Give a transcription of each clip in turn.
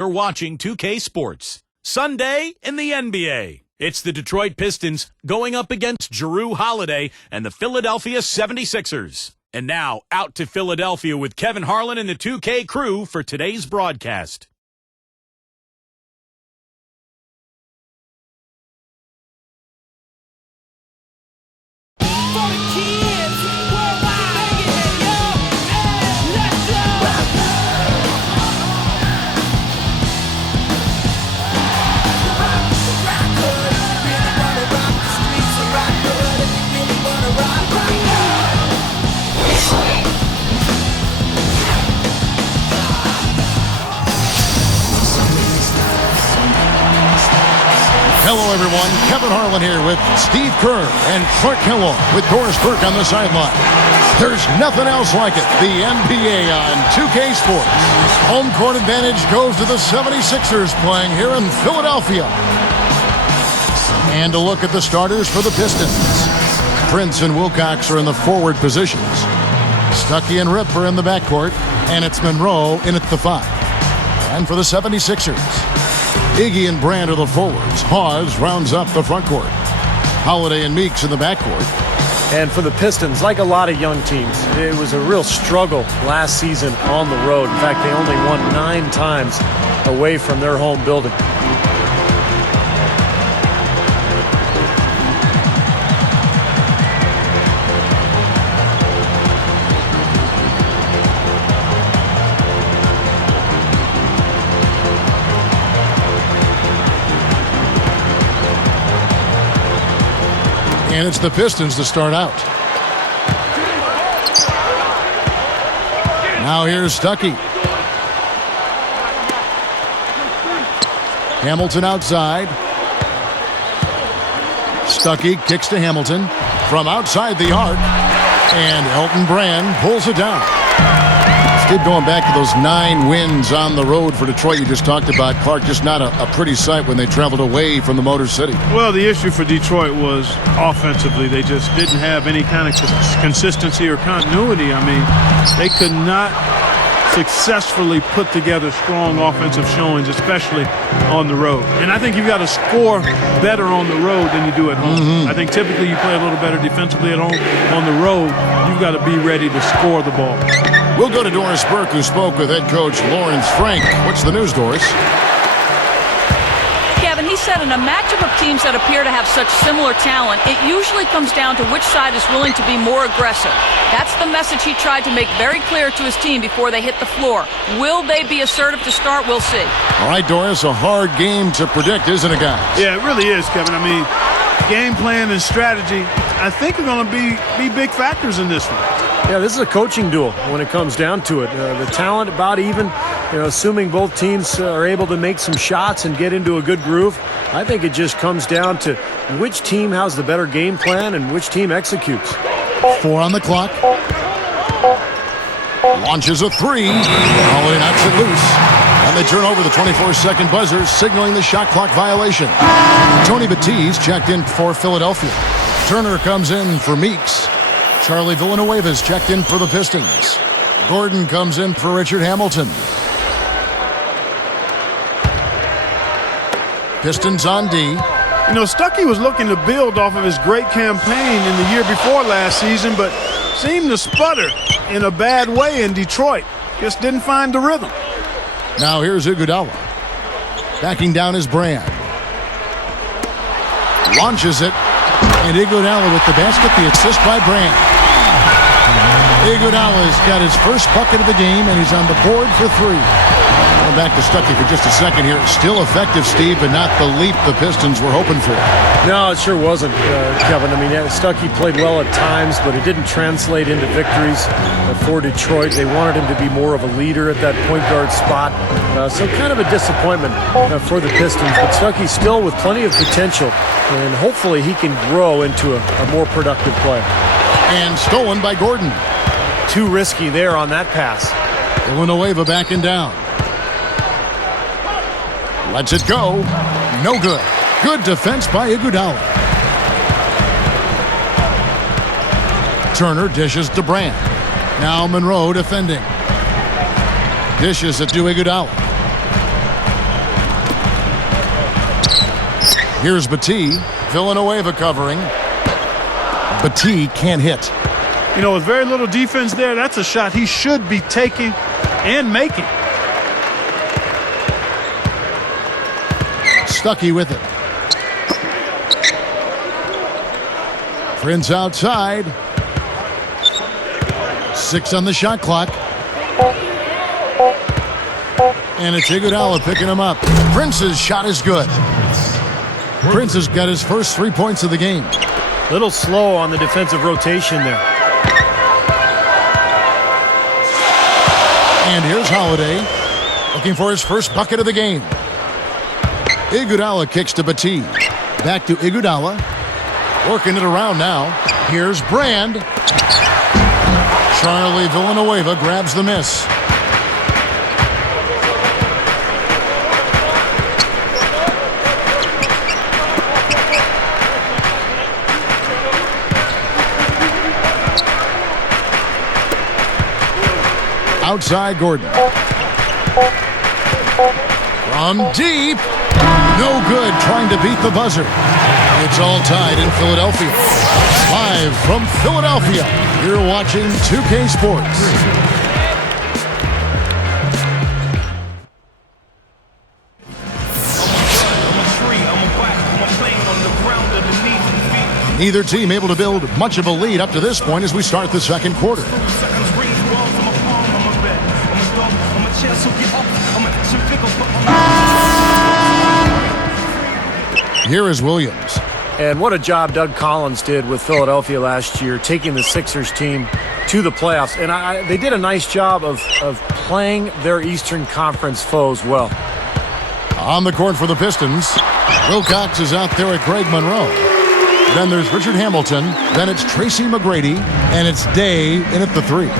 You're watching 2K Sports. Sunday in the NBA. It's the Detroit Pistons going up against Jrue Holiday and the Philadelphia 76ers. And now, out to Philadelphia with Kevin Harlan and the 2K crew for today's broadcast. Hello, everyone. Kevin Harlan here with Steve Kerr and Clark Kellogg with Doris Burke on the sideline. There's nothing else like it. The NBA on 2K Sports. Home court advantage goes to the 76ers playing here in Philadelphia. And a look at the starters for the Pistons. Prince and Wilcox are in the forward positions. Stuckey and Rip are in the backcourt. And it's Monroe in at the 5. And for the 76ers, Iggy and Brand are the forwards. Hawes rounds up the front court. Holiday and Meeks in the backcourt. And for the Pistons, like a lot of young teams, it was a real struggle last season on the road. In fact, they only won 9 times away from their home building. And it's the Pistons to start out. Now here's Stuckey. Hamilton outside. Stuckey kicks to Hamilton from outside the arc. And Elton Brand pulls it down. Steve, going back to those 9 wins on the road for Detroit you just talked about, Clark, just not a pretty sight when they traveled away from the Motor City. Well, the issue for Detroit was offensively. They just didn't have any kind of consistency or continuity. I mean, they could not successfully put together strong offensive showings, especially on the road. And I think you've got to score better on the road than you do at home. I think typically you play a little better defensively at home. On the road, you've got to be ready to score the ball. We'll go to Doris Burke, who spoke with head coach Lawrence Frank. What's the news, Doris? Kevin, he said in a matchup of teams that appear to have such similar talent, it usually comes down to which side is willing to be more aggressive. That's the message he tried to make very clear to his team before they hit the floor. Will they be assertive to start? We'll see. All right, Doris, a hard game to predict, isn't it, guys? Yeah, it really is, Kevin. I mean, game plan and strategy, I think, are going to be big factors in this one. Yeah, this is a coaching duel when it comes down to it. The talent about even, assuming both teams are able to make some shots and get into a good groove. I think it just comes down to which team has the better game plan and which team executes. 4 on the clock. Launches a 3. Holiday knocks it loose. And they turn over the 24-second buzzer, signaling the shot clock violation. Tony Batiste checked in for Philadelphia. Turner comes in for Meeks. Charlie Villanueva's checked in for the Pistons. Gordon comes in for Richard Hamilton. Pistons on D. Stuckey was looking to build off of his great campaign in the year before last season, but seemed to sputter in a bad way in Detroit. Just didn't find the rhythm. Now here's Iguodala. Backing down his Brand. Launches it. And Iguodala with the basket, the assist by Brand. Iguodala's got his first bucket of the game, and he's on the board for 3. Going back to Stuckey for just a second here. Still effective, Steve, but not the leap the Pistons were hoping for. No, it sure wasn't, Kevin. I mean, Stuckey played well at times, but it didn't translate into victories for Detroit. They wanted him to be more of a leader at that point guard spot. So kind of a disappointment for the Pistons. But Stuckey still with plenty of potential, and hopefully he can grow into a more productive player. And stolen by Gordon. Too risky there on that pass. Villanueva backing down. Lets it go. No good. Good defense by Iguodala. Turner dishes to Brand. Now Monroe defending. Dishes it to Iguodala. Here's Battie. Villanueva covering. Battie can't hit. You know, with very little defense there, that's a shot he should be taking and making. Stuckey with it. Prince outside. 6 on the shot clock. And it's Iguodala picking him up. Prince's shot is good. Prince has got his first 3 points of the game. Little slow on the defensive rotation there. And here's Holiday looking for his first bucket of the game. Iguodala kicks to Battie. Back to Iguodala. Working it around now. Here's Brand. Charlie Villanueva grabs the miss. Outside Gordon. From deep. No good, trying to beat the buzzer. It's all tied in Philadelphia. Live from Philadelphia, you're watching 2K Sports. Neither team able to build much of a lead up to this point as we start the second quarter. Here is Williams. And what a job Doug Collins did with Philadelphia last year, taking the Sixers team to the playoffs. And they did a nice job of playing their Eastern Conference foes well. On the court for the Pistons, Wilcox is out there at Greg Monroe. Then there's Richard Hamilton. Then it's Tracy McGrady. And it's Day in at the 3.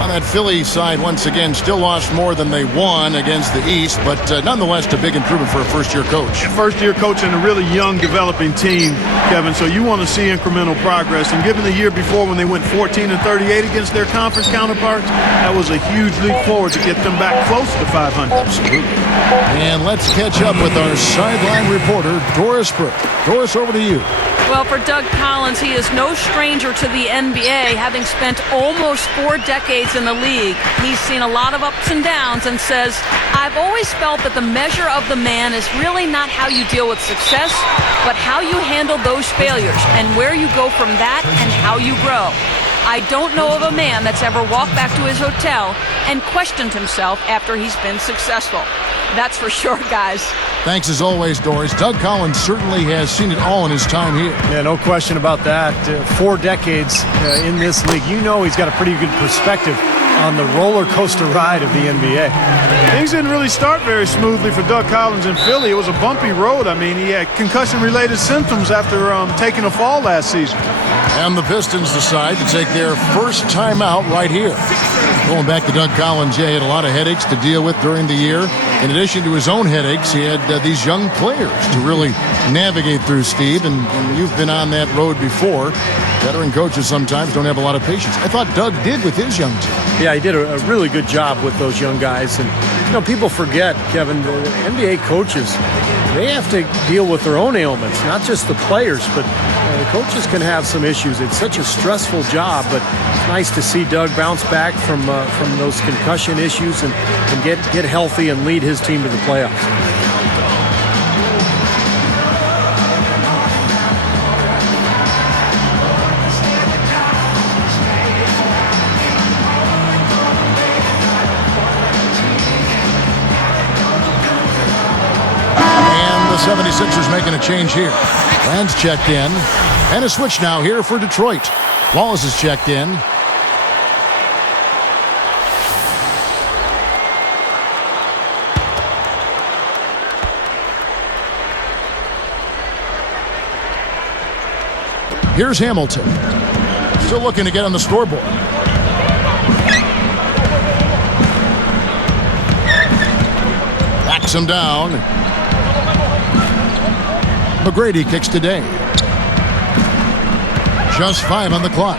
On that Philly side, once again, still lost more than they won against the East, but nonetheless, a big improvement for a first-year coach. First-year coach and a really young, developing team, Kevin, so you want to see incremental progress. And given the year before when they went 14-38 against their conference counterparts, that was a huge leap forward to get them back close to 500. Absolutely. And let's catch up with our sideline reporter, Doris Burke. Doris, over to you. Well, for Doug Collins, he is no stranger to the NBA, having spent almost 4 decades in the league. He's seen a lot of ups and downs and says, I've always felt that the measure of the man is really not how you deal with success, but how you handle those failures and where you go from that and how you grow. I don't know of a man that's ever walked back to his hotel and questioned himself after he's been successful. That's for sure, guys. Thanks as always, Doris. Doug Collins certainly has seen it all in his time here. Yeah, no question about that. 4 decades in this league. You know he's got a pretty good perspective on the roller coaster ride of the NBA. Things didn't really start very smoothly for Doug Collins in Philly. It was a bumpy road. I mean, he had concussion-related symptoms after taking a fall last season. And the Pistons decide to take their first timeout right here. Going back to Doug Collins, he had a lot of headaches to deal with during the year. In addition to his own headaches, he had these young players to really navigate through, Steve, and you've been on that road before. Veteran coaches sometimes don't have a lot of patience. I thought Doug did with his young team. Yeah, he did a really good job with those young guys. And, you know, people forget, Kevin, the NBA coaches, they have to deal with their own ailments, not just the players, but the coaches can have some issues. It's such a stressful job, but it's nice to see Doug bounce back from those concussion issues and get healthy and lead his team to the playoffs. And the 76ers making a change here. Rand's checked in. And a switch now here for Detroit. Wallace is checked in. Here's Hamilton. Still looking to get on the scoreboard. Backs him down. McGrady kicks today. Just 5 on the clock.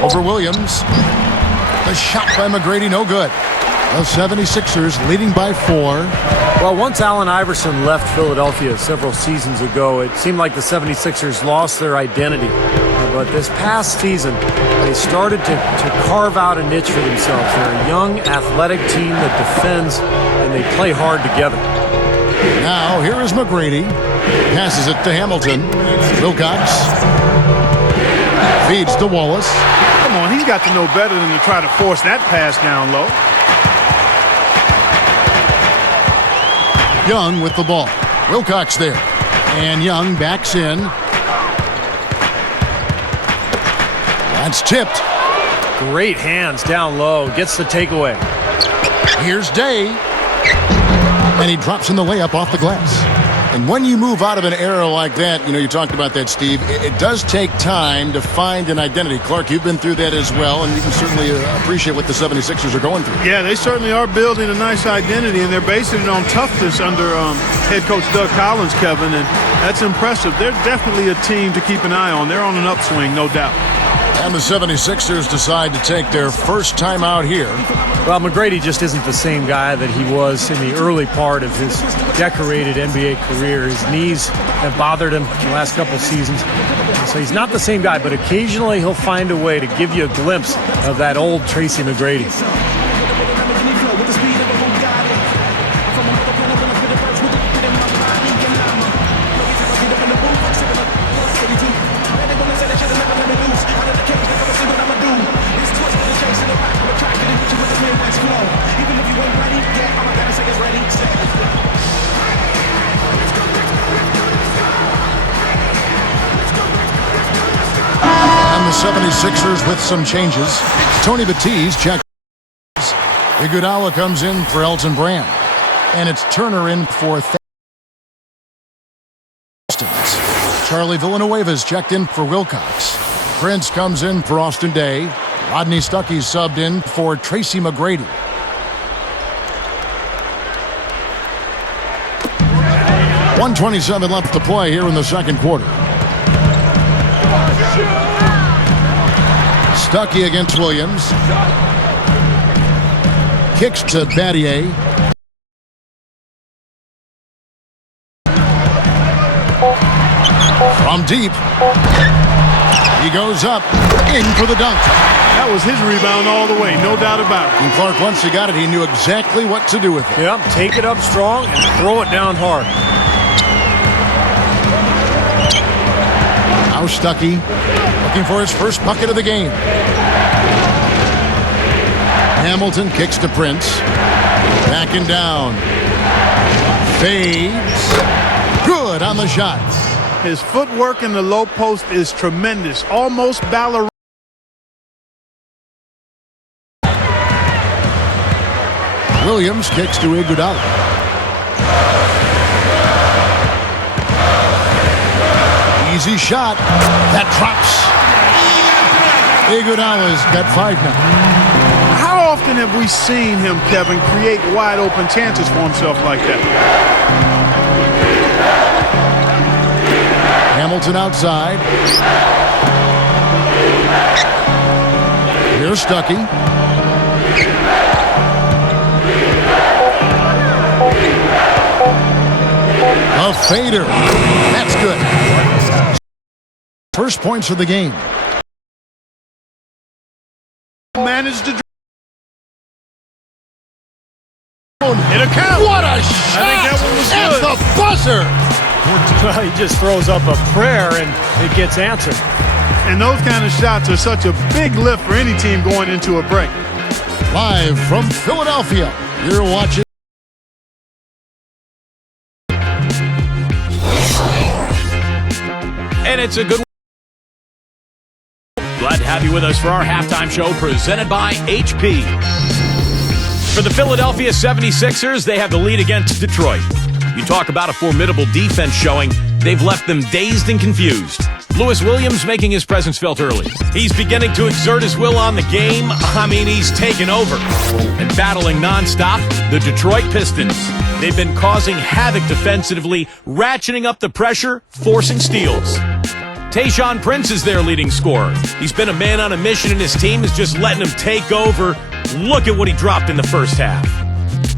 Over Williams. The shot by McGrady, no good. The 76ers leading by 4. Well, once Allen Iverson left Philadelphia several seasons ago, it seemed like the 76ers lost their identity. But this past season, they started to carve out a niche for themselves. They're a young, athletic team that defends, and they play hard together. Now, here is McGrady. Passes it to Hamilton. Wilcox. Feeds to Wallace. Come on, he's got to know better than to try to force that pass down low. Young with the ball. Wilcox there. And Young backs in. That's tipped. Great hands down low. Gets the takeaway. Here's Day. And he drops in the layup off the glass. And when you move out of an era like that, you talked about that, Steve, it does take time to find an identity. Clark, you've been through that as well, and you can certainly appreciate what the 76ers are going through. Yeah, they certainly are building a nice identity, and they're basing it on toughness under head coach Doug Collins, Kevin, and that's impressive. They're definitely a team to keep an eye on. They're on an upswing, no doubt. And the 76ers decide to take their first time out here. Well, McGrady just isn't the same guy that he was in the early part of his decorated NBA career. His knees have bothered him the last couple seasons. So he's not the same guy, but occasionally he'll find a way to give you a glimpse of that old Tracy McGrady. And the 76ers with some changes. Tony Batiste checks. Iguodala comes in for Elton Brand. And it's Turner in for Pistons. Charlie Villanueva's checked in for Wilcox. Prince comes in for Austin Day. Rodney Stuckey's subbed in for Tracy McGrady. .127 left to play here in the second quarter. Stuckey against Williams. Kicks to Battier. From deep. He goes up. In for the dunk. That was his rebound all the way, no doubt about it. And Clark, once he got it, he knew exactly what to do with it. Yep, take it up strong and throw it down hard. Now Stuckey looking for his first bucket of the game. Hamilton kicks to Prince. Backing down. Fades. Good on the shot. His footwork in the low post is tremendous, almost ballerina. Williams kicks to Iguodala. Easy shot. That drops. Iguodala's got 5 now. How often have we seen him, Kevin, create wide open chances for himself like that? Hamilton outside. Here's Stuckey. A fader. That's good. First points of the game. Managed to it'll count. What a shot! I think that one was At good. the buzzer. Well, he just throws up a prayer and it gets answered. And those kind of shots are such a big lift for any team going into a break. Live from Philadelphia, you're watching. And it's a good one. Glad to have you with us for our halftime show presented by HP. For the Philadelphia 76ers, they have the lead against Detroit. You talk about a formidable defense showing. They've left them dazed and confused. Lewis Williams making his presence felt early. He's beginning to exert his will on the game. I mean, he's taken over. And battling nonstop, the Detroit Pistons. They've been causing havoc defensively, ratcheting up the pressure, forcing steals. Tayshaun Prince is their leading scorer. He's been a man on a mission, and his team is just letting him take over. Look at what he dropped in the first half.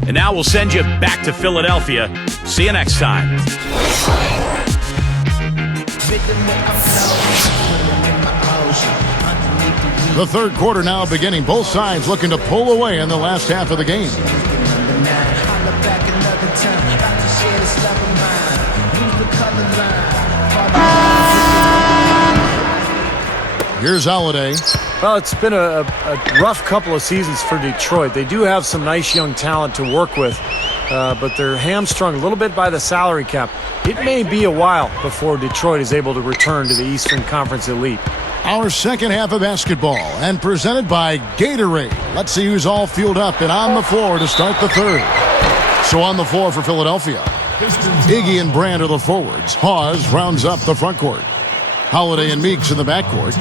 And now we'll send you back to Philadelphia. See you next time. The third quarter now beginning. Both sides looking to pull away in the last half of the game. Here's Holiday. Well, it's been a rough couple of seasons for Detroit. They do have some nice young talent to work with, but they're hamstrung a little bit by the salary cap. It may be a while before Detroit is able to return to the Eastern Conference Elite. Our second half of basketball, and presented by Gatorade. Let's see who's all fueled up and on the floor to start the third. So on the floor for Philadelphia, Iggy and Brand are the forwards. Hawes rounds up the front court. Holiday and Meeks in the backcourt.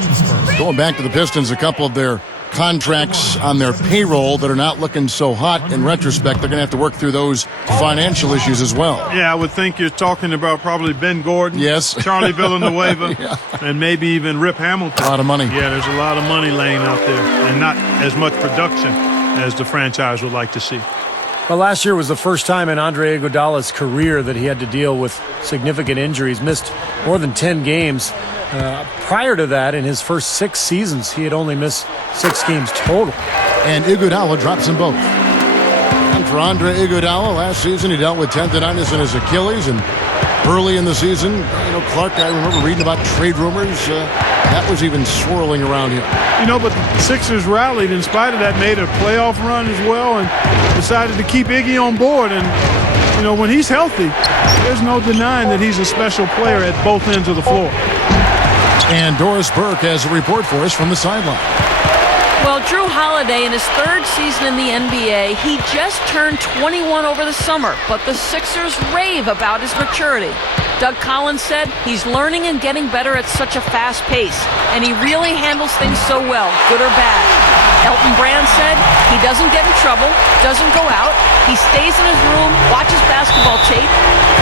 Going back to the Pistons, a couple of their contracts on their payroll that are not looking so hot in retrospect. They're going to have to work through those financial issues as well. Yeah, I would think you're talking about probably Ben Gordon, yes, Charlie Villanueva, yeah, and maybe even Rip Hamilton. A lot of money. Yeah, there's a lot of money laying out there, and not as much production as the franchise would like to see. Well, last year was the first time in Andre Iguodala's career that he had to deal with significant injuries, missed more than 10 games. Prior to that, in his first 6 seasons, he had only missed 6 games total. And Iguodala drops them both. And for Andre Iguodala, last season he dealt with tendonitis in his Achilles, and early in the season, Clark, I remember reading about trade rumors. That was even swirling around him. But the Sixers rallied in spite of that, made a playoff run as well, and decided to keep Iggy on board. And, when he's healthy, there's no denying that he's a special player at both ends of the floor. And Doris Burke has a report for us from the sideline. Well, Drew Holiday, in his third season in the NBA, he just turned 21 over the summer, but the Sixers rave about his maturity. Doug Collins said he's learning and getting better at such a fast pace, and he really handles things so well, good or bad. Elton Brand said he doesn't get in trouble, doesn't go out, he stays in his room, watches basketball tape.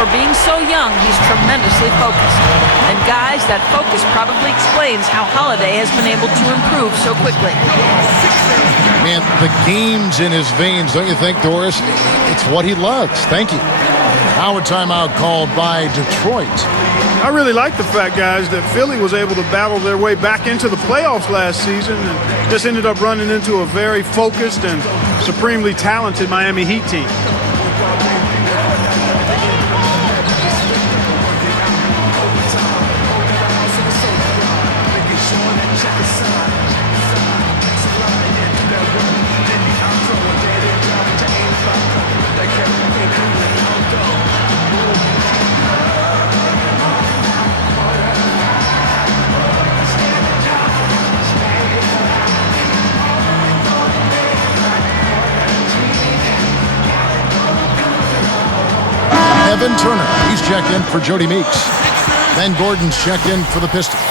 For being so young, he's tremendously focused. And guys, that focus probably explains how Holiday has been able to improve so quickly. Man, the game's in his veins, don't you think, Doris? It's what he loves. Thank you. Now a timeout called by Detroit. I really like the fact, guys, that Philly was able to battle their way back into the playoffs last season and just ended up running into a very focused and supremely talented Miami Heat team. Evan Turner, he's checked in for Jody Meeks. Ben Gordon's checked in for the Pistons.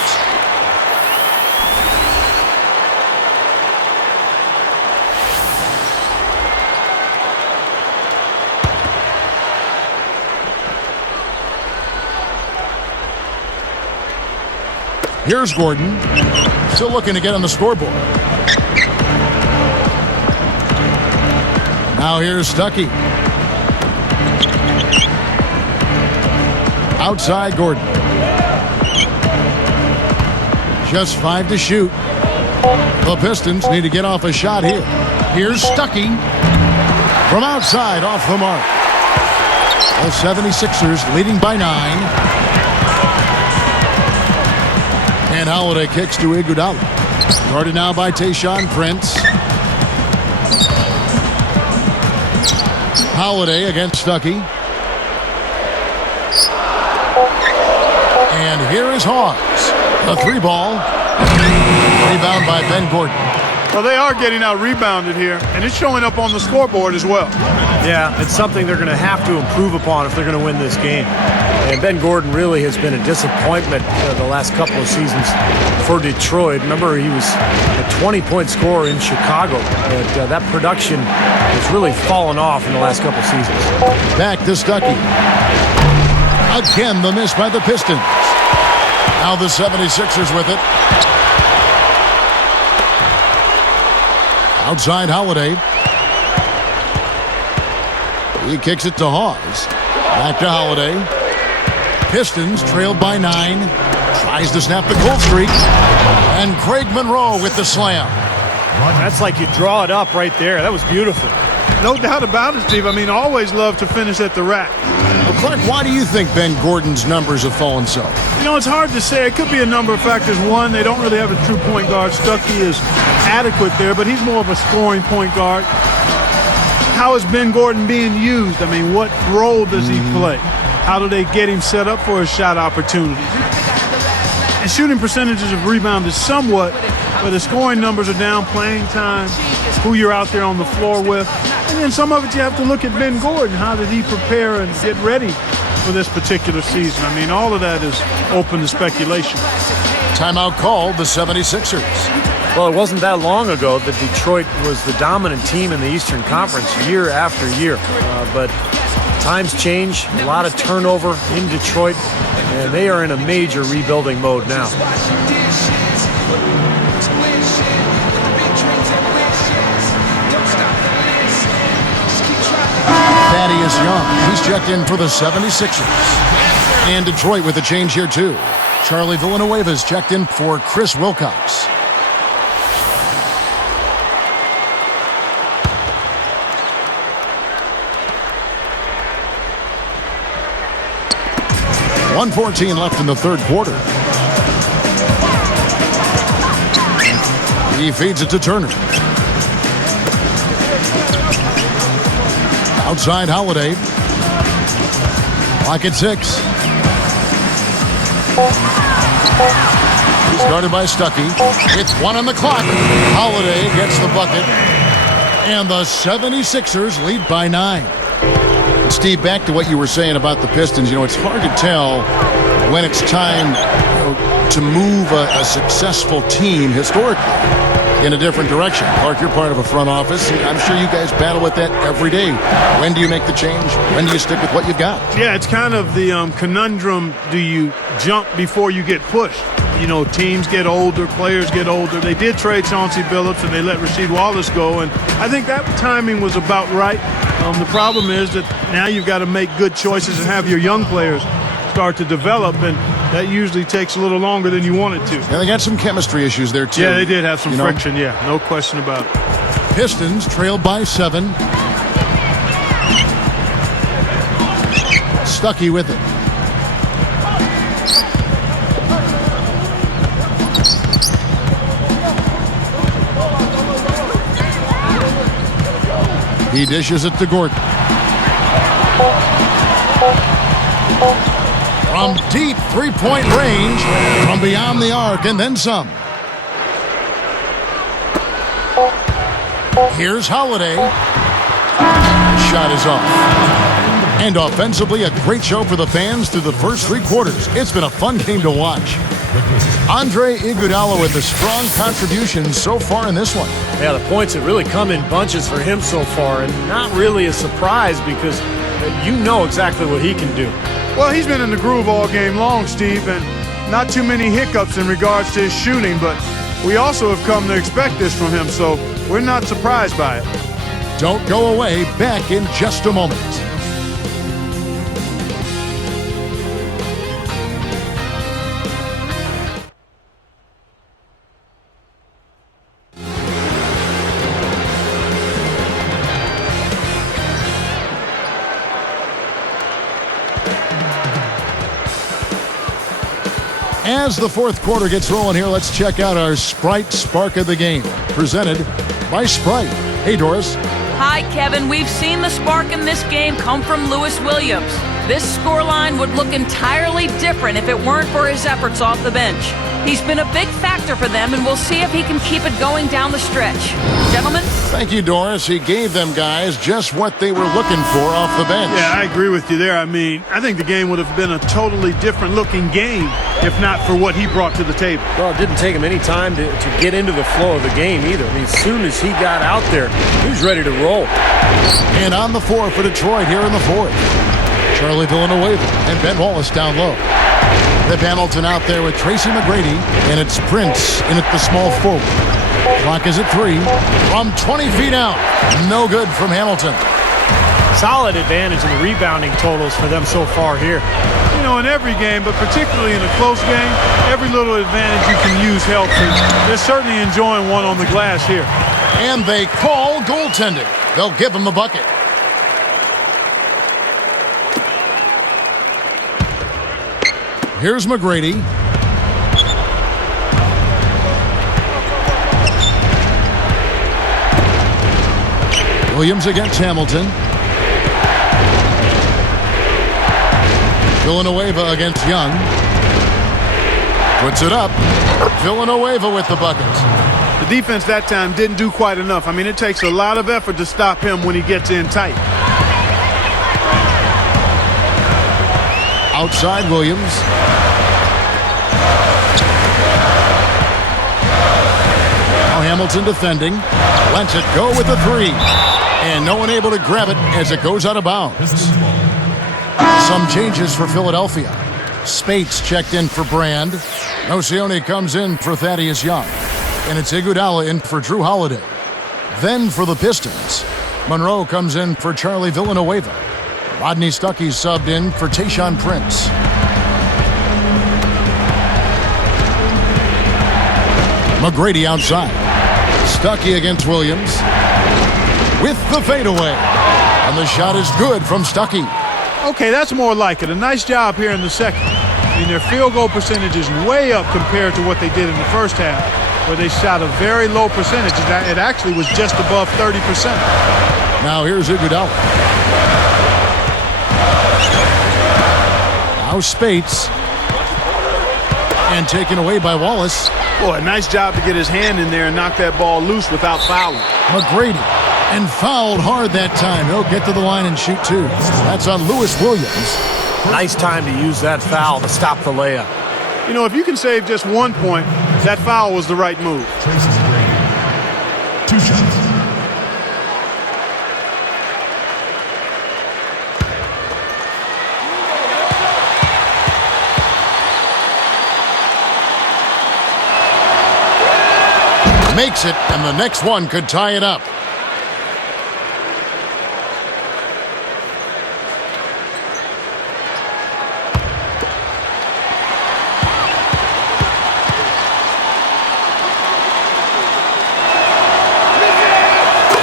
Here's Gordon, still looking to get on the scoreboard. Now here's Stuckey. Outside Gordon. Just 5 to shoot. The Pistons need to get off a shot here. Here's Stuckey. From outside, off the mark. The 76ers leading by 9. And Holiday kicks to Iguodala. Guarded now by Tayshaun Prince. Holiday against Stuckey. And here is Hawes. The 3-ball. Rebound by Ben Gordon. Well, they are getting out-rebounded here, and it's showing up on the scoreboard as well. Yeah, it's something they're going to have to improve upon if they're going to win this game. And Ben Gordon really has been a disappointment the last couple of seasons for Detroit. Remember, he was a 20-point scorer in Chicago, but that production has really fallen off in the last couple of seasons. Back to Stuckey. Again, the miss by the Pistons. Now the 76ers with it. Outside Holiday. He kicks it to Hawes. Back to Holiday. Pistons trailed by 9. Tries to snap the cold streak. And Craig Monroe with the slam. That's like you draw it up right there. That was beautiful. No doubt about it, Steve. I mean, always love to finish at the rack. Well, Clark, why do you think Ben Gordon's numbers have fallen so? You know, it's hard to say. It could be a number of factors. One, they don't really have a true point guard. Stuckey is adequate there, but he's more of a scoring point guard. How is Ben Gordon being used? I mean, what role does he play? How do they get him set up for his shot opportunities? And shooting percentages have rebounded somewhat, but the scoring numbers are down, playing time, who you're out there on the floor with. And then some of it you have to look at Ben Gordon. How did he prepare and get ready for this particular season? I mean, all of that is open to speculation. Timeout called the 76ers. Well, it wasn't that long ago that Detroit was the dominant team in the Eastern Conference year after year. But times change, a lot of turnover in Detroit, and they are in a major rebuilding mode now. Thaddeus Young, he's checked in for the 76ers. And Detroit with a change here, too. Charlie Villanueva's checked in for Chris Wilcox. .114 left in the third quarter. He feeds it to Turner. Outside Holiday. Clock at 6. He's guarded by Stuckey. It's 1 on the clock. Holiday gets the bucket. And the 76ers lead by 9. Steve, back to what you were saying about the Pistons. You know, it's hard to tell when it's time to move a successful team historically in a different direction. Clark, you're part of a front office. I'm sure you guys battle with that every day. When do you make the change? When do you stick with what you've got? Yeah, it's kind of the conundrum. Do you jump before you get pushed? You know, teams get older, players get older. They did trade Chauncey Billups and they let Rasheed Wallace go, and I think that timing was about right. The problem is that now you've got to make good choices and have your young players start to develop, and that usually takes a little longer than you want it to. And they got some chemistry issues there, too. Yeah, they did have some friction, yeah, no question about it. Pistons trailed by 7. Stuckey with it. He dishes it to Gordon. From deep three-point range, from beyond the arc, and then some. Here's Holiday. The shot is off. And offensively, a great show for the fans through the first 3 quarters. It's been a fun game to watch. Andre Iguodala with a strong contribution so far in this one. Yeah, the points have really come in bunches for him so far, and not really a surprise because you know exactly what he can do. Well, he's been in the groove all game long, Steve, and not too many hiccups in regards to his shooting, but we also have come to expect this from him, so we're not surprised by it. Don't go away. Back in just a moment. As the fourth quarter gets rolling here, let's check out our Sprite Spark of the Game, presented by Sprite. Hey, Doris. Hi, Kevin. We've seen the spark in this game come from Lewis Williams. This scoreline would look entirely different if it weren't for his efforts off the bench. He's been a big factor for them, and we'll see if he can keep it going down the stretch. Gentlemen? Thank you, Doris. He gave them guys just what they were looking for off the bench. Yeah, I agree with you there. I mean, I think the game would have been a totally different looking game if not for what he brought to the table. Well, it didn't take him any time to get into the flow of the game either. I mean, as soon as he got out there, he was ready to roll. And on the floor for Detroit here in the fourth. Charlie Villanueva and Ben Wallace down low. Cliff Hamilton out there with Tracy McGrady, and it's Prince in at the small forward. Clock is at 3. From 20 feet out. No good from Hamilton. Solid advantage in the rebounding totals for them so far here. You know, in every game, but particularly in a close game, every little advantage you can use helps. They're certainly enjoying one on the glass here. And they call goaltending. They'll give him the bucket. Here's McGrady. Williams against Hamilton. Villanueva against Young. Puts it up. Villanueva with the bucket. The defense that time didn't do quite enough. I mean, it takes a lot of effort to stop him when he gets in tight. Outside Williams. Now Hamilton defending. Lets it go with the three. And no one able to grab it as it goes out of bounds. Some changes for Philadelphia. Spates checked in for Brand. Nocioni comes in for Thaddeus Young. And it's Iguodala in for Drew Holiday. Then for the Pistons, Monroe comes in for Charlie Villanueva. Rodney Stuckey subbed in for Tayshaun Prince. McGrady outside. Stuckey against Williams. With the fadeaway. And the shot is good from Stuckey. Okay, that's more like it. A nice job here in the second. I mean, their field goal percentage is way up compared to what they did in the first half, where they shot a very low percentage. It actually was just above 30%. Now here's Iguodala. Now Spates. And taken away by Wallace. Boy, nice job to get his hand in there and knock that ball loose without fouling. McGrady. And fouled hard that time. He'll get to the line and shoot two. That's on Lewis Williams. Nice time to use that foul to stop the layup. You know, if you can save just 1 point, that foul was the right move. Two shots. Makes it, and the next one could tie it up.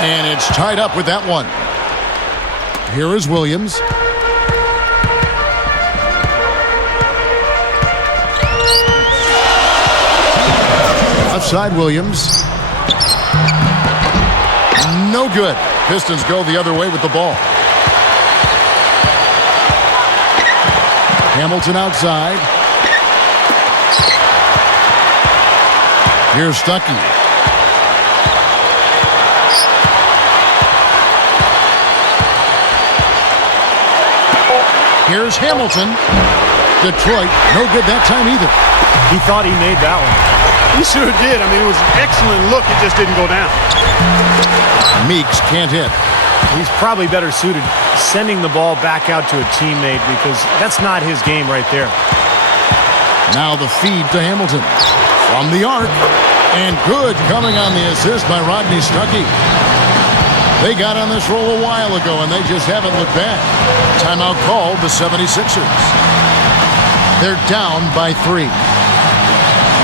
And it's tied up with that one. Here is Williams. Left side Williams. No good. Pistons go the other way with the ball. Hamilton outside. Here's Stuckey. Here's Hamilton. Detroit, no good that time either. He thought he made that one. He sure did. I mean, it was an excellent look. It just didn't go down. Meeks can't hit. He's probably better suited sending the ball back out to a teammate because that's not his game right there. Now the feed to Hamilton. From the arc. And good coming on the assist by Rodney Stuckey. They got on this roll a while ago, and they just haven't looked back. Timeout called the 76ers. They're down by 3.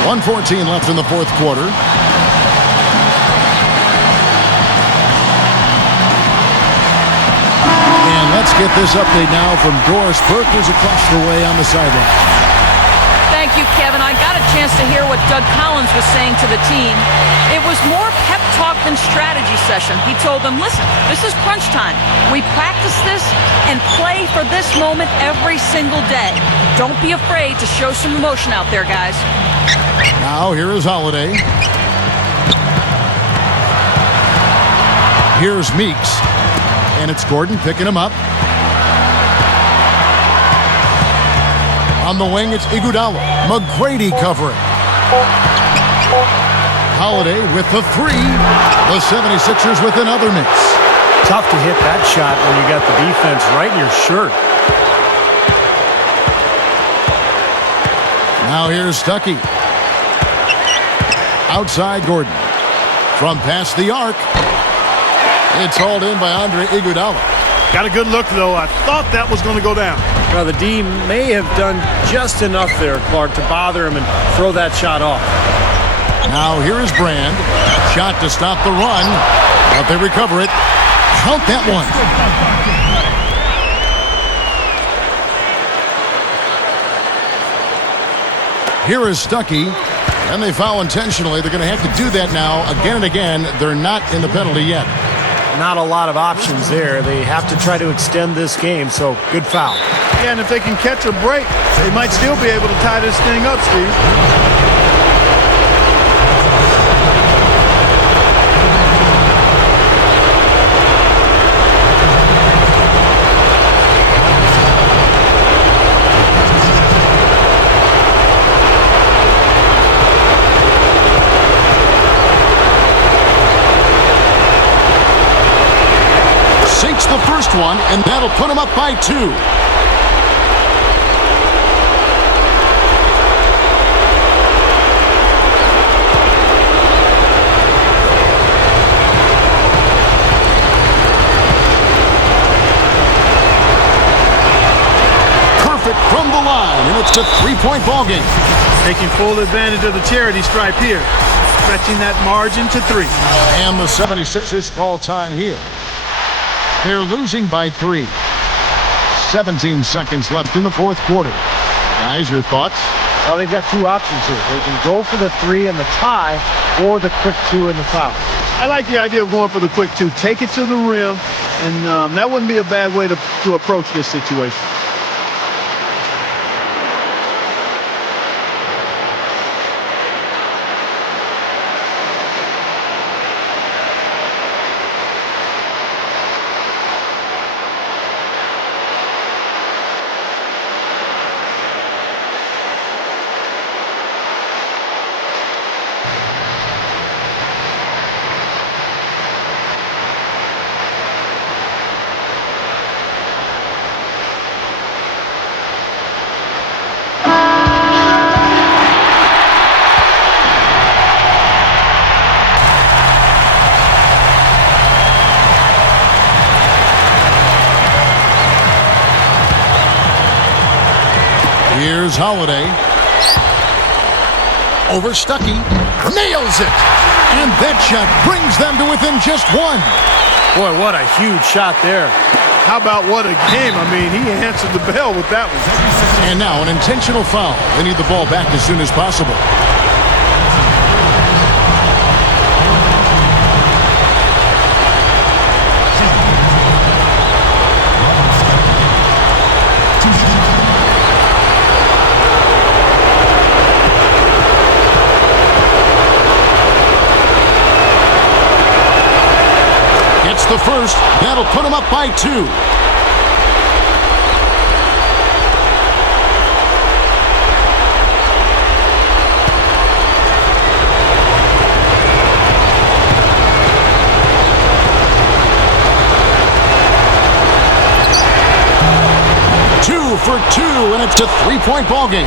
1:14 left in the fourth quarter. And let's get this update now from Doris Burke, who's across the way on the sideline. Thank you, Kevin. I got a chance to hear what Doug Collins was saying to the team. It was more pep talk than strategy session. He told them, listen, this is crunch time. We practice this and play for this moment every single day. Don't be afraid to show some emotion out there, guys. Now here is Holiday. Here's Meeks. And it's Gordon picking him up. On the wing, it's Iguodala. McGrady covering. Holiday with the three. The 76ers with another miss. Tough to hit that shot when you got the defense right in your shirt. Now here's Stuckey. Outside Gordon. From past the arc. It's hauled in by Andre Iguodala. Got a good look, though. I thought that was going to go down. Well, the D may have done just enough there, Clark, to bother him and throw that shot off. Now here is Brand. Shot to stop the run, but they recover it. Count that one. Here is Stuckey, and they foul intentionally. They're going to have to do that now again and again. They're not in the penalty yet. Not a lot of options there. They have to try to extend this game, so good foul. Yeah, and if they can catch a break, they might still be able to tie this thing up, Steve. The first one, and that'll put him up by 2. Perfect from the line, and it's a 3-point ball game. Taking full advantage of the charity stripe here, stretching that margin to 3. And the 76ers call time here. They're losing by 3. 17 seconds left in the fourth quarter. Guys, your thoughts? Well, they've got 2 options here. They can go for the 3 and the tie, or the quick 2 and the foul. I like the idea of going for the quick 2. Take it to the rim, and that wouldn't be a bad way to approach this situation. Here's Holiday. Over Stuckey. Nails it! And that shot brings them to within just 1. Boy, what a huge shot there. How about what a game? I mean, he answered the bell with that one. And now an intentional foul. They need the ball back as soon as possible. The first, that'll put him up by 2. Two for 2, and it's a 3-point ball game.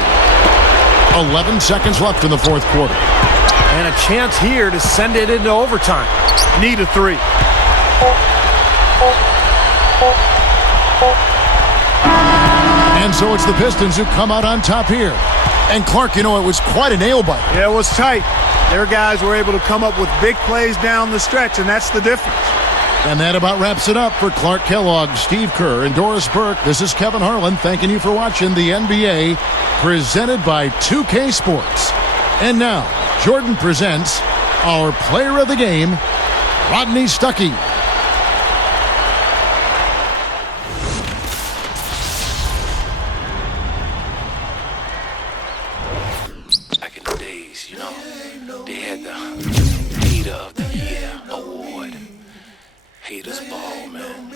11 seconds left in the fourth quarter. And a chance here to send it into overtime. Need a 3. And so it's the Pistons who come out on top here. And Clark, you know, it was quite a nail-biter. Yeah, it was tight. Their guys were able to come up with big plays down the stretch, and that's the difference. And that about wraps it up for Clark Kellogg, Steve Kerr, and Doris Burke. This is Kevin Harlan thanking you for watching the NBA, presented by 2K Sports. And now, Jordan presents our player of the game, Rodney Stuckey. Back in the days, you know, they had the Hater of the Year award. Haters ball, man.